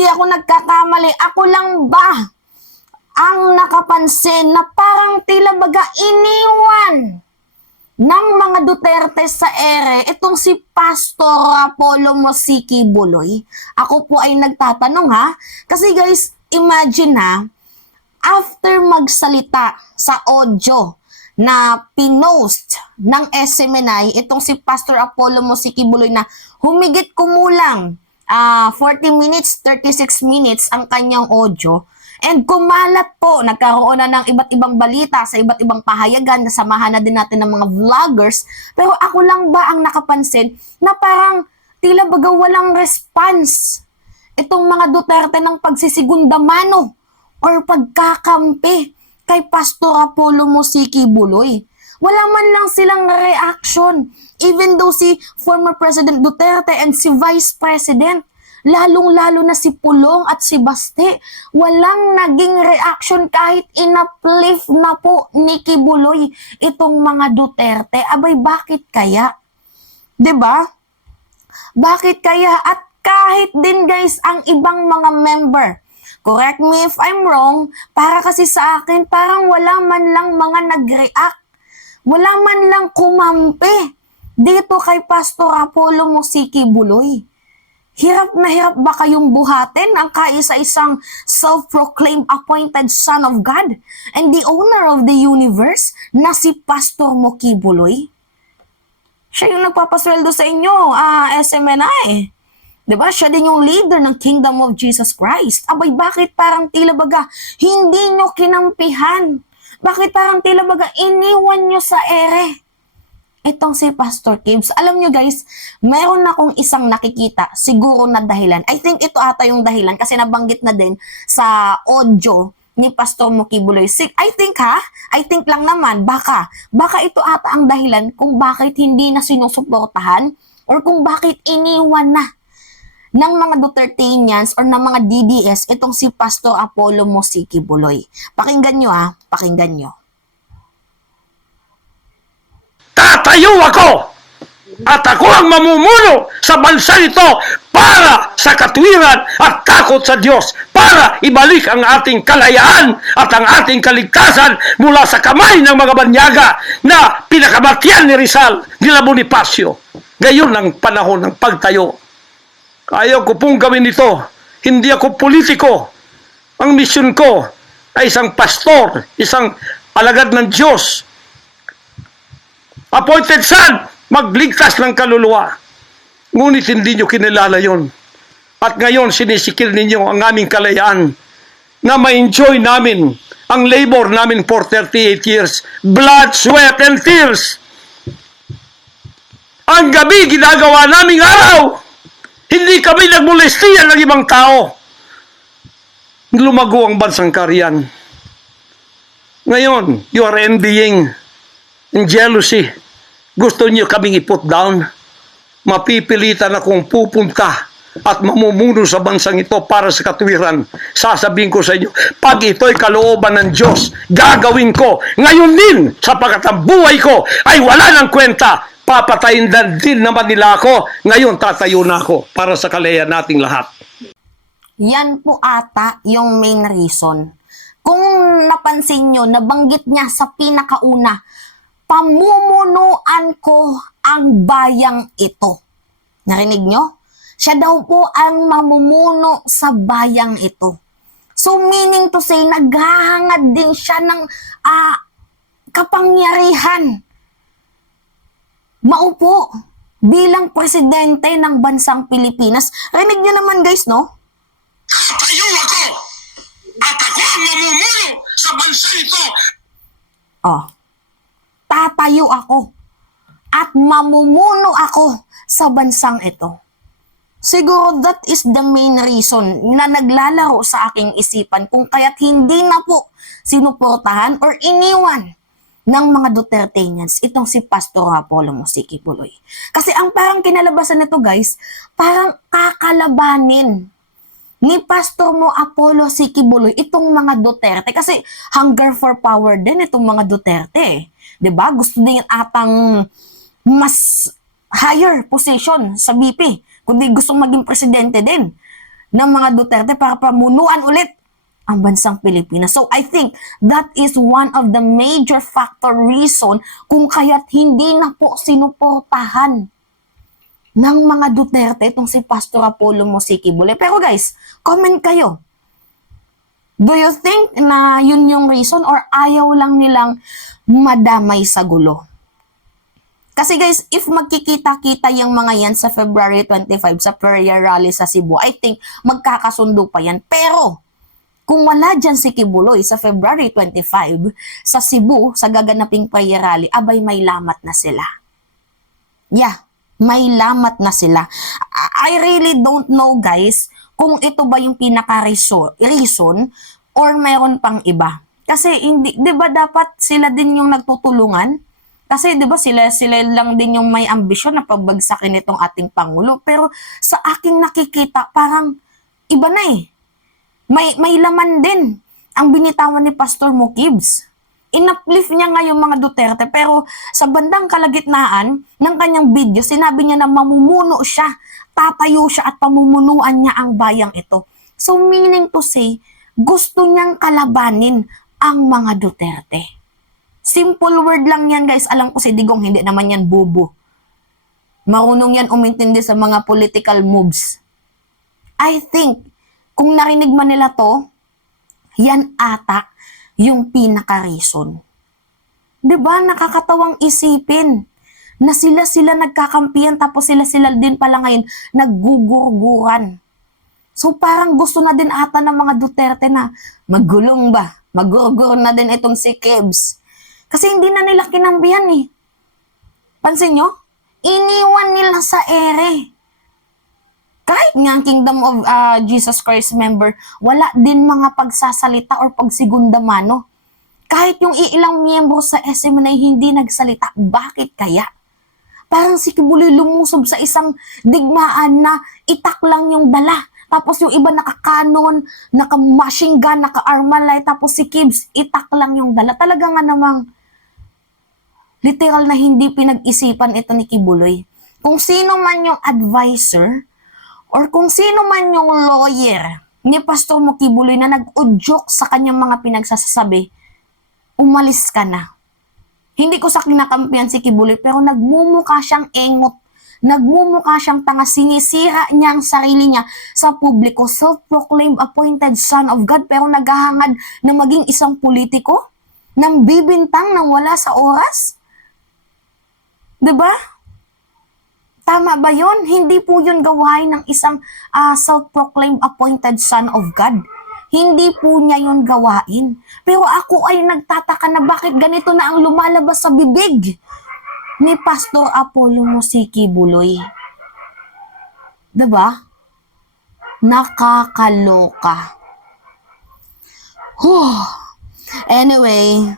hindi ako nagkakamali, ako lang ba ang nakapansin na parang tila baga iniwan ng mga Duterte sa ere itong si Pastor Apollo Mosiki Buloy? Ako po ay nagtatanong ha, kasi guys, imagine ha, after magsalita sa audio na pinost ng SMNI, itong si Pastor Apollo Mosiki Buloy na humigit kumulang 40 minutes, 36 minutes ang kanyang audio, and kumalat po, nagkaroon na ng iba't ibang balita sa iba't ibang pahayagan, nasamahan na din natin ng mga vloggers, pero ako lang ba ang nakapansin na parang tila baga walang response itong mga Duterte ng pagsisigunda mano or pagkakampi kay Pastor Apollo Mosiki Buloy. Wala man lang silang reaction, even though si former President Duterte and si Vice President, lalong-lalo na si Pulong at si Baste, walang naging reaction kahit in-uplift na po ni Kibuloy itong mga Duterte. Abay, bakit kaya? 'Di ba? Bakit kaya? At kahit din guys ang ibang mga member, correct me if I'm wrong, para kasi sa akin parang wala man lang mga nag-react, wala man lang kumampi dito kay Pastor Apollo Mosiki Buloy. Hirap na hirap ba kayong buhatin ang kaisa-isang self-proclaimed appointed son of God and the owner of the universe na si Pastor Moki Buloy? Siya yung nagpapasweldo sa inyo, SMNI. Diba? Siya din yung leader ng Kingdom of Jesus Christ. Abay, bakit parang tila baga hindi nyo kinampihan? Bakit parang tila baga iniwan nyo sa ere itong si Pastor Kibs? Alam nyo guys, meron akong isang nakikita, siguro na dahilan. I think ito ata yung dahilan kasi nabanggit na din sa audio ni Pastor Moki Buloy. I think lang naman, baka ito ata ang dahilan kung bakit hindi na sinusuportahan or kung bakit iniwan na ng mga Dutertenians or ng mga DDS itong si Pastor Apollo Mosiki Buloy. Pakinggan nyo ha, pakinggan nyo. Tatayo ako at ako ang mamumuno sa bansa ito para sa katwiran at takot sa Diyos, para ibalik ang ating kalayaan at ang ating kaligtasan mula sa kamay ng mga banyaga na pinakamatyan ni Rizal, nila Bonifacio. Ngayon ang panahon ng pagtayo. Ayaw ko pong gawin ito. Hindi ako politiko. Ang misyon ko ay isang pastor, isang alagad ng Diyos, appointed son, magligtas ng kaluluwa. Ngunit hindi nyo kinilala yon. At ngayon sinisikil ninyo ang aming kalayaan na ma-enjoy namin ang labor namin for 38 years. Blood, sweat, and tears. Ang gabi ginagawa naming araw. Hindi kami nagmolestiyan ng ibang tao. Lumago ang bansang Kariyan. Ngayon, you are envying and jealousy. Gusto niyo kaming i-put down? Mapipilitan akong pupunta at mamumuno sa bansang ito para sa katwiran. Sasabihin ko sa inyo, pag ito'y kalooban ng Diyos, gagawin ko. Ngayon din, sapagkat ang buhay ko ay wala ng kwenta. Papatayin din naman nila ako. Ngayon, tatayo na ako para sa kalayaan nating lahat. Yan po ata yung main reason. Kung napansin nyo, nabanggit niya sa pinakauna, pamumunuan ko ang bayang ito. Narinig nyo? Siya daw po ang mamumuno sa bayang ito. So meaning to say, naghahangad din siya ng kapangyarihan. Maupo bilang presidente ng bansang Pilipinas. Rinig nyo naman guys, no? Tatayo ako at ako ang mamumuno sa bansa ito. Oh. Tatayo ako at mamumuno ako sa bansang ito. Siguro that is the main reason na naglalaro sa aking isipan kung kaya't hindi na po sinuportahan or iniwan ng mga Dutertenians itong si Pastor Apollo Mosiki Buloy. Kasi ang parang kinalabasan nito guys, parang kakalabanin ni Pastor mo Apollo Mosiki Buloy itong mga Duterte. Kasi hunger for power din itong mga Duterte. 'Di ba? Gusto din atang mas higher position sa BP, kundi gustong maging presidente din. ng mga Duterte para pamunuan ulit ang bansang Pilipinas. So I think that is one of the major factor reason kung kaya't hindi na po sinuportahan ng mga Duterte itong si Pastor Apollo Mosiki Bulay. Pero guys, comment kayo. Do you think na yun yung reason or ayaw lang nilang madamay sa gulo? Kasi guys, if magkikita-kita yung mga yan sa February 25 sa prayer rally sa Cebu, I think magkakasundo pa yan. Pero kung wala dyan si Kibuloy sa February 25 sa Cebu, sa gaganaping prayer rally, abay may lamat na sila. Yeah, may lamat na sila. I really don't know guys kung ito ba yung pinaka-reason or mayroon pang iba. Kasi hindi, 'di ba dapat sila din yung nagtutulungan? Kasi 'di ba sila lang din yung may ambisyon na pagbagsakin itong ating pangulo. Pero sa aking nakikita parang iba na eh. May laman din ang binitawan ni Pastor Mo Gibbs. In-uplift niya nga yung mga Duterte pero sa bandang kalagitnaan ng kanyang video, sinabi niya na mamumuno siya, tatayo siya at pamumunuan niya ang bayang ito. So meaning to say, gusto niyang kalabanin ang mga Duterte. Simple word lang yan guys. Alam ko si Digong hindi naman yan bobo. Marunong yan umintindi sa mga political moves. I think kung narinig man nila to, yan ata yung pinaka-reason. Diba, nakakatawang isipin na sila nagkakampiyan tapos sila din pala ngayon naggugurguran. So parang gusto na din ata ng mga Duterte na maggulong ba? Maggurgur na din itong si Kebs. Kasi hindi na nila kinambihan eh. Pansin nyo? Iniwan nila sa ere. Kahit nga ang Kingdom of Jesus Christ member, wala din mga pagsasalita or pagsigundamano. Kahit yung ilang miyembro sa SM na hindi nagsalita, bakit kaya? Parang si Kibuloy lumusob sa isang digmaan na itak lang yung dala. Tapos yung iba naka-canon, naka-machine gun, naka-armalite, tapos si Kibs, itak lang yung dala. Talaga nga namang literal na hindi pinag-isipan ito ni Kibuloy. Kung sino man yung advisor, or kung sino man yung lawyer ni Pastor Mo Kibuloy na nag-udyok sa kanyang mga pinagsasabi, umalis ka na. Hindi ko sa kinakampihan si Kibuloy, pero nagmumukha siyang engot. Nagmumukha siyang tanga. Sinisira niya ang sarili niya sa publiko. Self-proclaimed appointed son of God, pero naghahangad na maging isang politiko? Nang bibintang nang wala sa oras? Diba? Tama ba yun? Hindi po yun gawain ng isang self-proclaimed appointed son of God. Hindi po niya yun gawain. Pero ako ay nagtataka na bakit ganito na ang lumalabas sa bibig ni Pastor Apollo Mosiki Bulay. Diba? Nakakaloka. Anyway,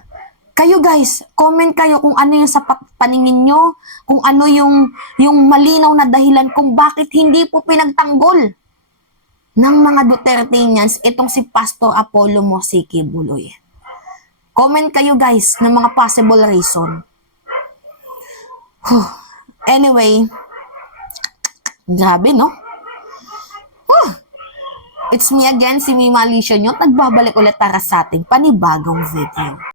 kayo guys, comment kayo kung ano yung sa paningin nyo, kung ano yung malinaw na dahilan kung bakit hindi po pinagtanggol ng mga Duterteñans itong si Pastor Apollo Mosiki Bulay. Comment kayo guys ng mga possible reason. Anyway, grabe no? It's me again, si Mima Alicia nyo, nagbabalik ulit para sa ating panibagong video.